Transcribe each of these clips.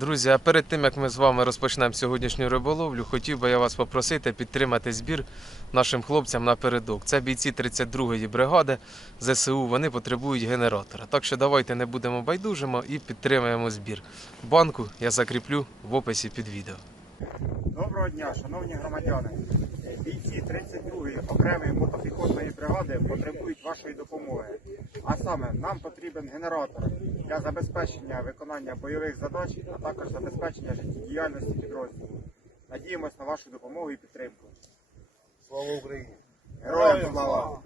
Друзі, а перед тим як ми з вами розпочнемо сьогоднішню риболовлю, хотів би я вас попросити підтримати збір нашим хлопцям напередок. Це бійці 32-ї бригади ЗСУ. Вони потребують генератора. Так що давайте не будемо байдужимо і підтримаємо збір. Банку я закріплю в описі під відео. Доброго дня, шановні громадяни. Бійці 32-ї окремої мотопіхотної бригади потребують вашої допомоги. А саме нам потрібен генератор для забезпечення виконання бойових задач, а також забезпечення життєдіяльності підрозділу. Надіємось на вашу допомогу і підтримку. Слава Україні! Героям слава!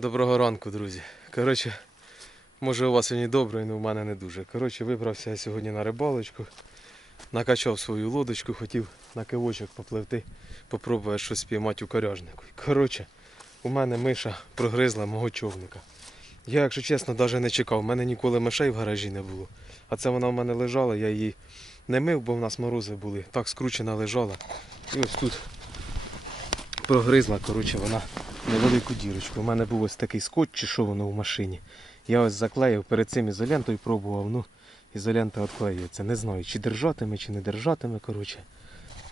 Доброго ранку, друзі. Коротше, може у вас сьогодні добре, але у мене не дуже. Коротше, вибрався я сьогодні на рибалочку, накачав свою лодочку, хотів на кивочок попливти, попробувати щось спіймати у коряжнику. Коротше, у мене миша прогризла мого човника. Я, якщо чесно, навіть не чекав. У мене ніколи мишей в гаражі не було. А це вона в мене лежала, я її не мив, бо в нас морози були. Так скручена лежала. І ось тут прогризла, коротше, вона невелику дірочку. У мене був ось такий скотч, чи що воно в машині. Я ось заклеїв перед цим ізолентою пробував, ну, ізолента відклеюється. Не знаю, чи держатиме, чи не держатиме, коротше.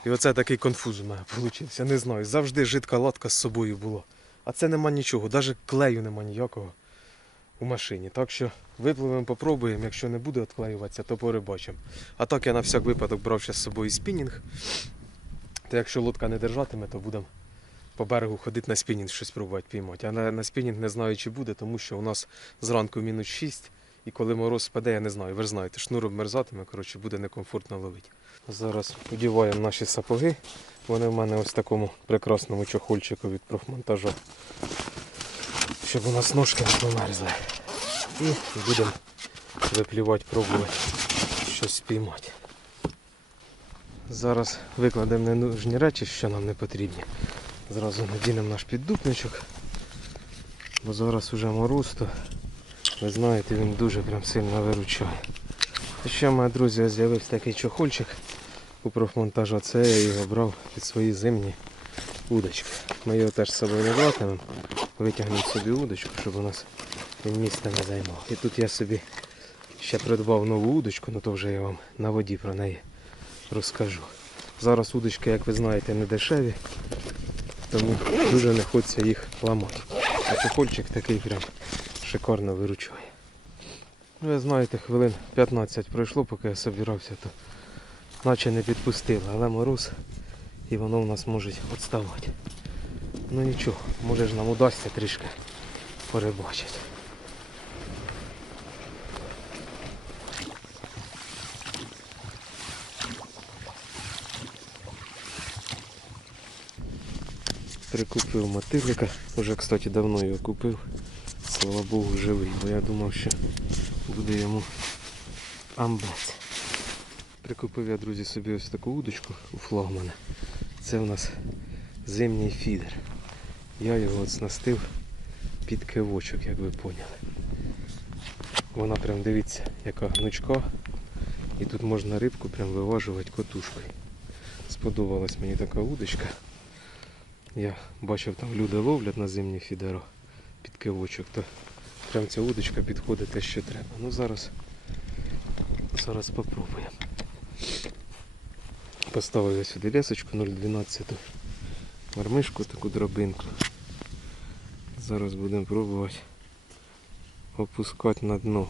І оце такий конфуз у мене вийшов. Не знаю. Завжди жидка латка з собою була. А це нема нічого, навіть клею нема ніякого у машині. Так що випливемо, попробуємо. Якщо не буде відклеюватися, то перебачимо. А так я на всяк випадок брав ще з собою спінінг. То якщо лодка не держатиме, то будемо по берегу ходити на спінінг щось пробувати піймати. А на, на спінінг не знаю, чи буде, тому що у нас зранку мінус 6, і коли мороз спаде, я не знаю. Ви ж знаєте, шнур обмерзатиме, коротше, буде некомфортно ловити. Зараз одіваємо наші сапоги. Вони в мене ось в такому прекрасному чохольчику від профмонтажу. Щоб у нас ножки не померзли. І будемо виплівати, пробувати щось спіймати. Зараз викладемо ненужні речі, що нам не потрібні. Зразу надінемо наш піддупничок. Бо зараз уже мороз, то ви знаєте, він дуже прям сильно виручає. І ще, мої друзі, з'явився такий чохольчик у профмонтажа. Це я його брав під свої зимні удочки. Ми його теж з собою не братимемо. Витягнемо собі удочку, щоб у нас він місця не займав. І тут я собі ще придбав нову удочку, ну то вже я вам на воді про неї розкажу. Зараз удочки, як ви знаєте, не дешеві тому дуже не хочеться їх ламати. А чехольчик такий прям шикарно виручує. Ну, ви знаєте, хвилин 15 пройшло, поки я собирався, то наче не підпустили, але мороз і воно в нас може відставати. Ну нічого, може ж нам удасться трішки перебачити. Прикупив мотилика. Уже, кстати, давно його купив. Слава Богу, живий, бо я думав, що буде йому амбець. Прикупив я, друзі, собі ось таку удочку у флагмана. Це у нас зимній фідер. Я його оснастив під кивочок, як ви поняли. Вона прям дивіться, яка гнучка. І тут можна рибку прям виважувати котушкою. Сподобалась мені така удочка. Я бачив, там люди ловлять на зимні фідеро під кивочок, то прям ця удочка підходить те, що треба. Ну зараз, зараз спробуємо. Поставив я сюди лесочку 0,12 мармишку, таку дробинку. Зараз будемо пробувати опускати на дно.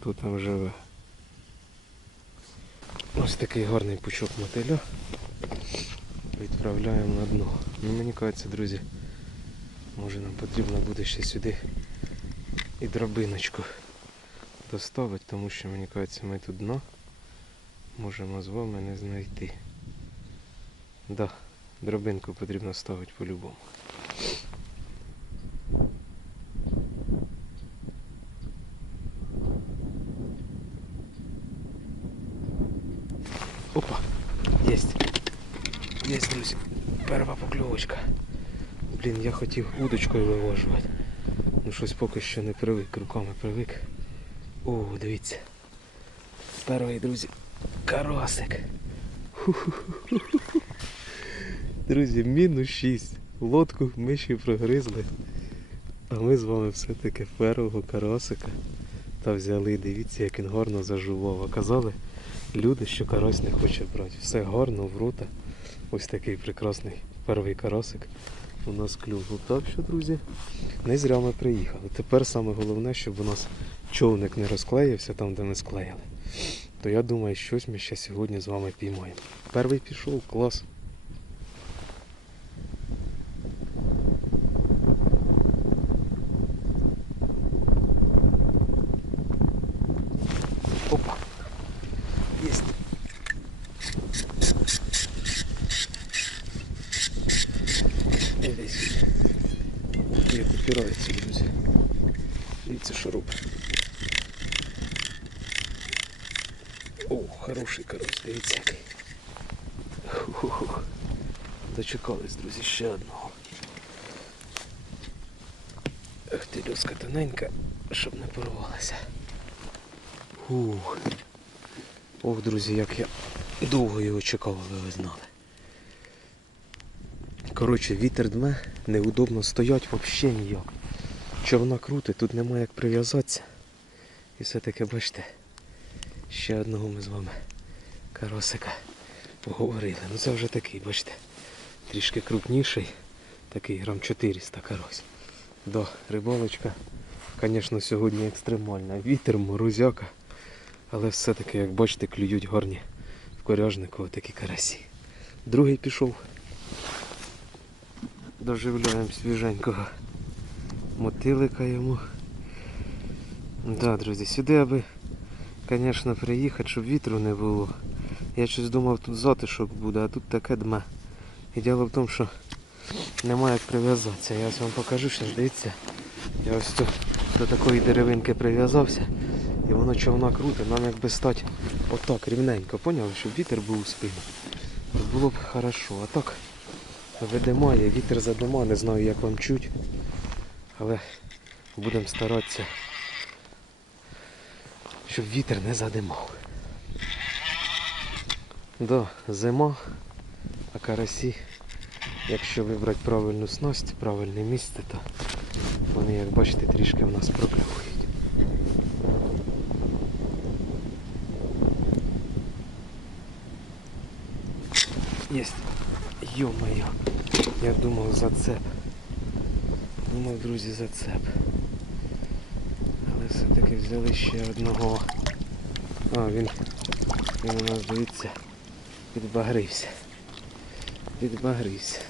Хто там живе. Ось такий гарний пучок мотиля відправляємо на дно. Ну, мені кажеться, друзі, може нам потрібно буде ще сюди і дробиночку доставити, тому що мені кажеться, ми тут дно можемо з вами не знайти. Да, дробинку потрібно ставити по-любому. Опа, есть. Є, друзі, перша покльовочка. Блін, я хотів удочкою вивожувати. Ну щось поки що не привик, руками привик. О, дивіться. Перший, друзі, карасик. Друзі, мінус 6. Лодку ми ще прогризли. А ми з вами все-таки першого карасика та взяли. Дивіться, як він гарно зажував. Казали люди, що карась не хоче брати. Все гарно в рота. Ось такий прекрасний перший карасик у нас клюнув. Так що, друзі, не зря ми приїхали. Тепер саме головне, щоб у нас човник не розклеївся там, де ми склеїли. То я думаю, щось ми ще сьогодні з вами піймаємо. Перший пішов, клас. Опа. Есть. Десь. Як упирається, друзі. Дивіться, що робить. О, хороший карась, дивіться який. Ху-ху-ху. Дочекались, друзі, ще одного. Ах ти, щоб не порвалася. Ух. Ох, друзі, як я довго його чекав, ви знали. Коротше, вітер дме, неудобно стоять взагалі ніяк. Човна крутить, тут немає як прив'язатися. І все-таки бачите, ще одного ми з вами каросика поговорили. Ну це вже такий, бачите, трішки крупніший, такий грам 400 карось. Да, рибалочка, звісно, сьогодні екстремальна. Вітер, морозяка. Але все-таки, як бачите, клюють гарні в коряжнику такі карасі. Другий пішов. Доживляємо свіженького мотилика йому. Да, друзі, сюди аби, звісно, приїхати, щоб вітру не було. Я щось думав, тут затишок буде, а тут таке дме. І діло в тому, що немає як прив'язатися. Я ось вам покажу, що дивіться. Я ось тут до такої деревинки прив'язався. І воно човна круте, нам якби стати отак рівненько, поняли, щоб вітер був у спину. Було б хорошо. А так видимає, вітер задима, не знаю як вам чуть. Але будемо старатися, щоб вітер не задимав. Да, зима, а карасі, якщо вибрати правильну снасть, правильне місце, то вони, як бачите, трішки в нас прокльовують. Єсть. Йо-моє. Я думав зацеп. Думав, друзі, зацеп. Але все-таки взяли ще одного. А, він, він у нас, дивіться, підбагрився. Підбагрився.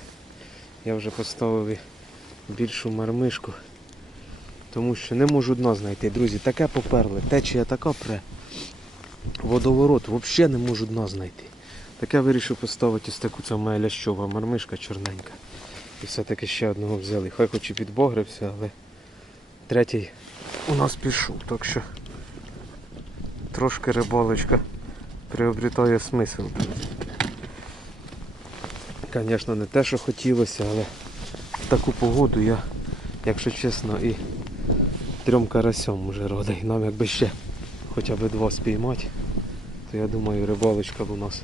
Я вже поставив більшу мармишку. Тому що не можу дна знайти, друзі. Таке поперли. Течія така пре. Водоворот, взагалі не можу дна знайти. Так я вирішив поставити ось таку це моя лящова мармишка чорненька. І все-таки ще одного взяли. Хай хоч і підбогрився, але третій у нас пішов. Так що трошки рибалочка приобретає смисл. Звісно, не те, що хотілося, але в таку погоду я, якщо чесно, і трьом карасьом уже радий. Нам якби ще хоча б два спіймати, то я думаю рибалочка б у нас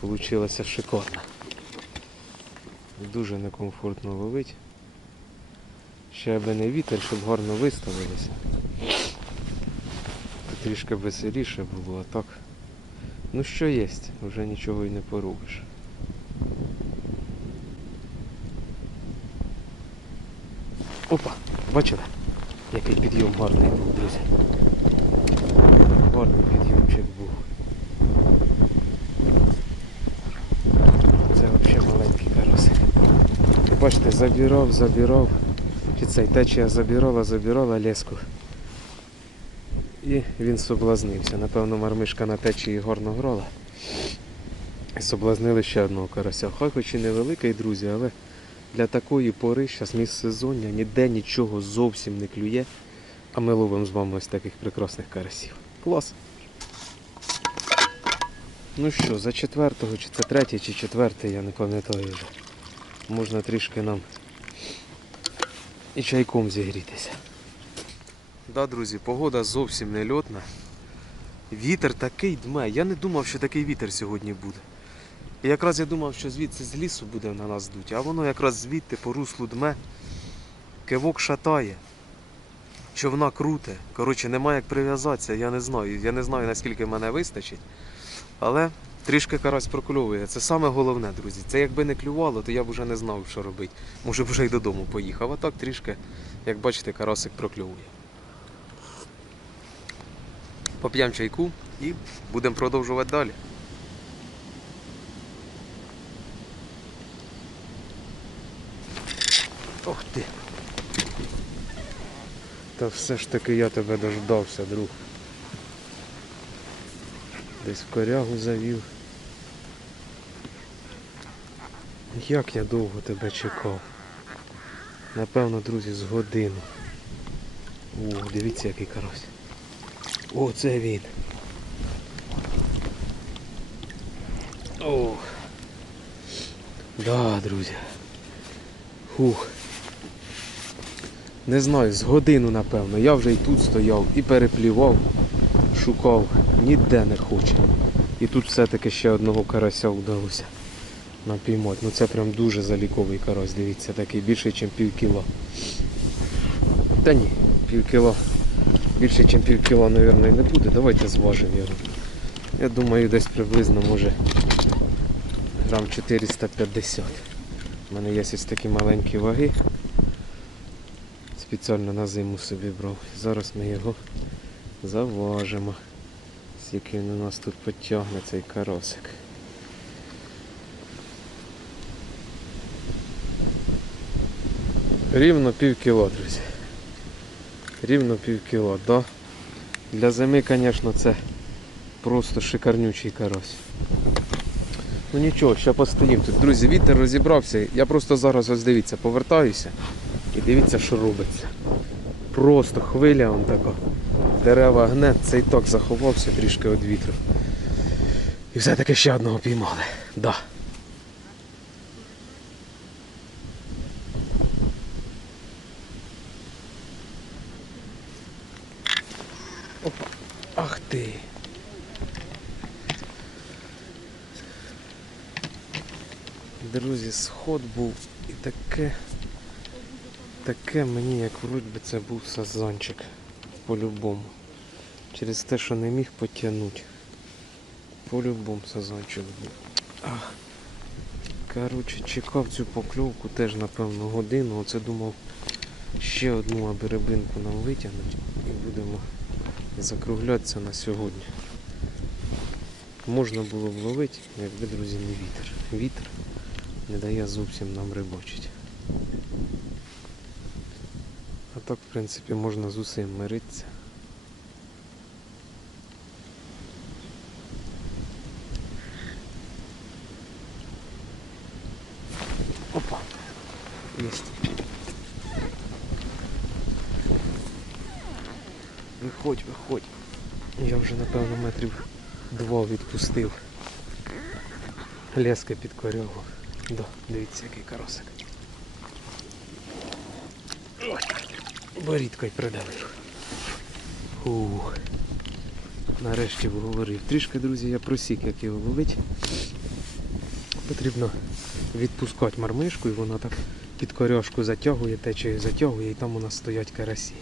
Получилася шикарна. Дуже некомфортно ловить. Ще аби не вітер, щоб гарно виставилося. То трішки веселіше було, а так. Ну що є, вже нічого й не поробиш. Опа, бачили? Який підйом гарний був, друзі. Гарний підйомчик був. Це взагалі маленький карасик. Бачите, забирав, забирав. Чи цей течія забирала, забирала леску. І він соблазнився. Напевно, мармишка на течії горно грала. І соблазнили ще одного карася. Хай хоч і невеликий, друзі, але для такої пори, зараз міжсезоння, ніде нічого зовсім не клює. А ми ловимо з вами ось таких прекрасних карасів. Клас! Ну що, за четвертого, чи це третій, чи четвертий, я не пам'ятаю вже. Можна трішки нам і чайком зігрітися. Да, друзі, погода зовсім не льотна. Вітер такий дме. Я не думав, що такий вітер сьогодні буде. І якраз я думав, що звідси з лісу буде на нас дуть, а воно якраз звідти по руслу дме. Кивок шатає. Човна круте. Коротше, немає як прив'язатися, я не знаю. Я не знаю, наскільки мене вистачить. Але трішки карась прокльовує. Це саме головне, друзі. Це якби не клювало, то я б вже не знав, що робити. Може б вже й додому поїхав. А так трішки, як бачите, карасик прокльовує. Поп'ємо чайку і будемо продовжувати далі. Ох ти. Та все ж таки я тебе дождався, друг. Десь в корягу завів. Як я довго тебе чекав. Напевно, друзі, з годину. О, дивіться, який карась. О, це він. Ох. Да, друзі. Хух. Не знаю, з годину, напевно. Я вже і тут стояв, і переплівав, шукав, ніде не хоче. І тут все-таки ще одного карася вдалося напіймати. Ну це прям дуже заліковий карась, дивіться, такий більший, ніж пів кіла. Та ні, пів кіла. Більше, ніж пів кіла, мабуть, не буде. Давайте зважимо його. Я думаю, десь приблизно може грам 450. У мене є ось такі маленькі ваги. Спеціально на зиму собі брав. Зараз ми його заважимо. Скільки він у нас тут потягне цей каросик. Рівно пів кіло, друзі. Рівно пів кіло, да. Для зими, звісно, це просто шикарнючий карась. Ну нічого, ще постоїм тут. Друзі, вітер розібрався. Я просто зараз ось дивіться, повертаюся і дивіться, що робиться. Просто хвиля он така. Дерева гне, цей так заховався трішки від вітру. І все-таки ще одного піймали. Да. Опа. Ах ти. Друзі, сход був і таке, таке мені, як вроді би це був сазанчик по-любому. Через те, що не міг потягнути. По-любому сазанчик був. Ах. Коротше, чекав цю покльовку теж, напевно, годину. Оце думав ще одну аби рибинку нам витягнути і будемо закруглятися на сьогодні. Можна було б ловити, якби, друзі, не вітер. Вітер не дає зовсім нам рибачити. А так, в принципі, можна з усім миритися. Опа. Есть. Виходь, виходь. Я вже напевно метрів два відпустив. Леска під корягу. Да, дивіться, який каросик. Ой, Борідкою придавив. Ух. Нарешті вговорив. Трішки, друзі, я просік, як його ловить. Потрібно відпускати мармишку і вона так під коряшку затягує, течею затягує і там у нас стоять карасі.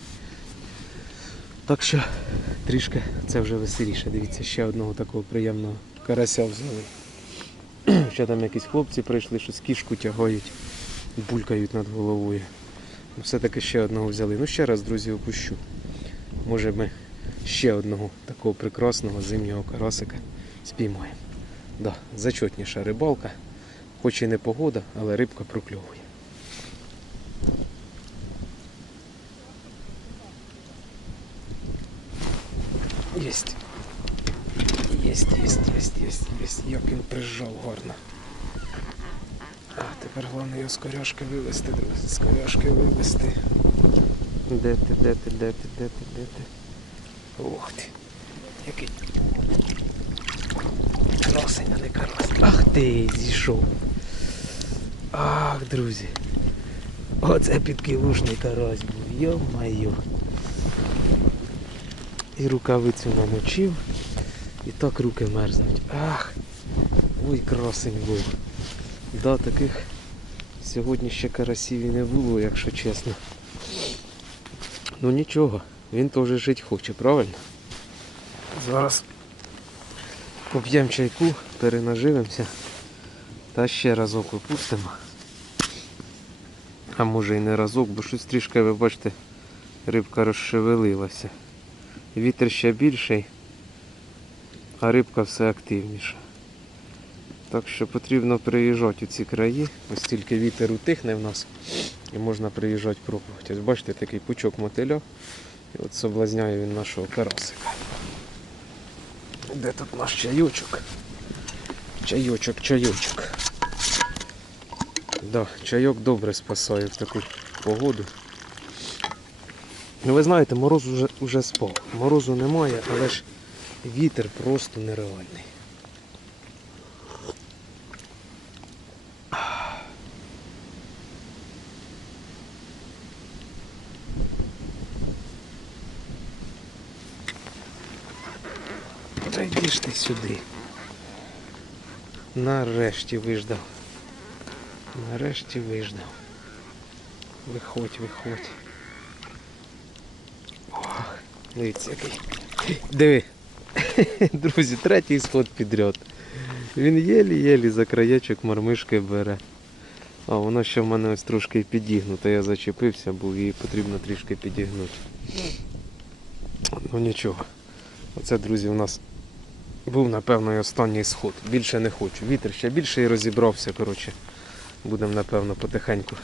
Так що трішки це вже веселіше. Дивіться, ще одного такого приємного карася взяли. Ще там якісь хлопці прийшли, щось кішку тягають, булькають над головою. Все-таки ще одного взяли. Ну ще раз, друзі, опущу. Може ми ще одного такого прекрасного зимнього карасика спіймаємо. Да, зачотніша рибалка. Хоч і не погода, але рибка прокльовує. Єсть. Єсть, єсть, єсть, єсть, єсть. Як він прижав гарно. Тепер головне його з коряшки вивезти, друзі. З коряшки вивезти. Де ти, де ти, де ти, де ти, де ти? Ох ти. Який. Красень, а не карась. Ах ти, зійшов. Ах, друзі. Оце підкілушний карась був. Йо-майо. І рукавицю намочив. І так руки мерзнуть. Ах! Ой, красень був. Да, таких сьогодні ще карасів і не було, якщо чесно. Ну нічого, він теж жити хоче, правильно? Зараз поп'ємо чайку, перенаживимося та ще разок випустимо. А може і не разок, бо щось трішки, ви бачите, рибка розшевелилася. Вітер ще більший, а рибка все активніша. Так що потрібно приїжджати у ці краї, ось тільки вітер утихне в нас і можна приїжджати пробувати. Ось бачите, такий пучок мотиля. І от соблазняє він нашого карасика. Де тут наш чайочок? Чайочок, чайочок. Да, чайок добре спасає в таку погоду. Ну ви знаєте, мороз уже, уже спав. Морозу немає, але ж вітер просто нереальний. Та йди ж ти сюди. Нарешті виждав. Нарешті виждав. Виходь, виходь. Ох, дивіться який. Диви. Друзі, третій сход підряд. Він єлі-єлі за краєчок мармишки бере. А воно ще в мене ось трошки підігнуто. Я зачепився, бо її потрібно трішки підігнути. Ну нічого. Оце, друзі, у нас був, напевно, і останній сход. Більше не хочу. Вітер ще більше і розібрався, коротше. Будемо, напевно, потихеньку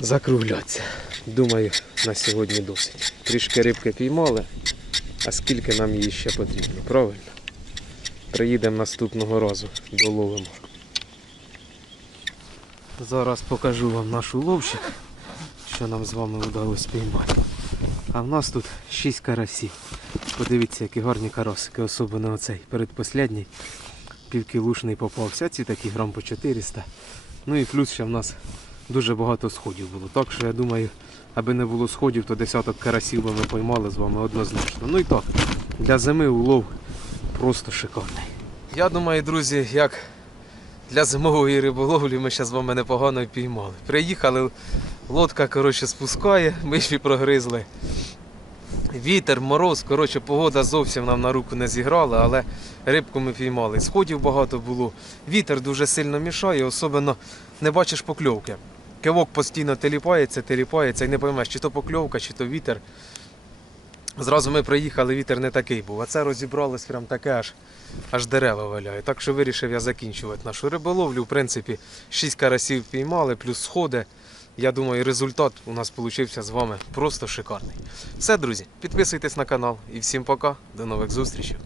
закруглятися. Думаю, на сьогодні досить. Трішки рибки піймали, а скільки нам її ще потрібно, правильно? Приїдемо наступного разу, доловимо. Зараз покажу вам наш уловчик, що нам з вами вдалося спіймати. А в нас тут 6 карасів. Подивіться, які гарні карасики, особливо оцей передпослідній. Півкілушний попався, ці такі грам по 400. Ну і плюс ще в нас дуже багато сходів було. Так що я думаю, аби не було сходів, то десяток карасів би ми поймали з вами однозначно. Ну і так, для зими улов просто шикарний. Я думаю, друзі, як для зимової риболовлі ми ще з вами непогано піймали. Приїхали, лодка коротше, спускає, миші прогризли. Вітер, мороз, коротше, погода зовсім нам на руку не зіграла, але рибку ми піймали. Сходів багато було. Вітер дуже сильно мішає, особливо не бачиш покльовки. Кивок постійно теліпається, теліпається і не поймеш, чи то покльовка, чи то вітер. Зразу ми приїхали, вітер не такий був, а це розібралось прям таке аж, аж дерева валяє. Так що вирішив я закінчувати нашу риболовлю. В принципі, 6 карасів піймали, плюс сходи. Я думаю, результат у нас вийшов з вами просто шикарний. Все, друзі, підписуйтесь на канал і всім пока. До нових зустрічей.